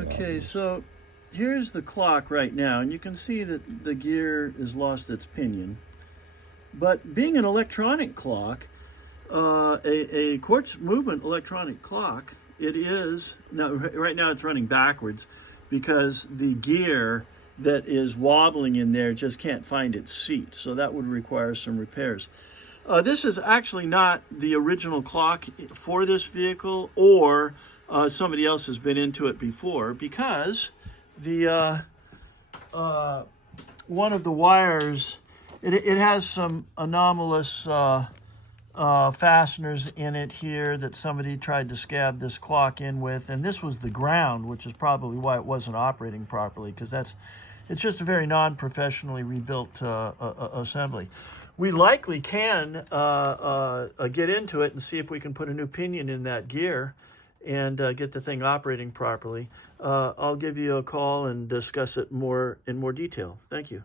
Okay, so here's the clock right now, and you can see that the gear has lost its pinion. But being an electronic clock, a quartz movement electronic clock, it is, now, right now it's running backwards because the gear that is wobbling in there just can't find its seat. So that would require some repairs. This is actually not the original clock for this vehicle, or somebody else has been into it before, because the one of the wires, it has some anomalous fasteners in it here that somebody tried to scab this clock in with, and this was the ground, which is probably why it wasn't operating properly, because it's just a very non-professionally rebuilt assembly. We likely can get into it and see if we can put a new pinion in that gear and get the thing operating properly. I'll give you a call and discuss it in more detail. Thank you.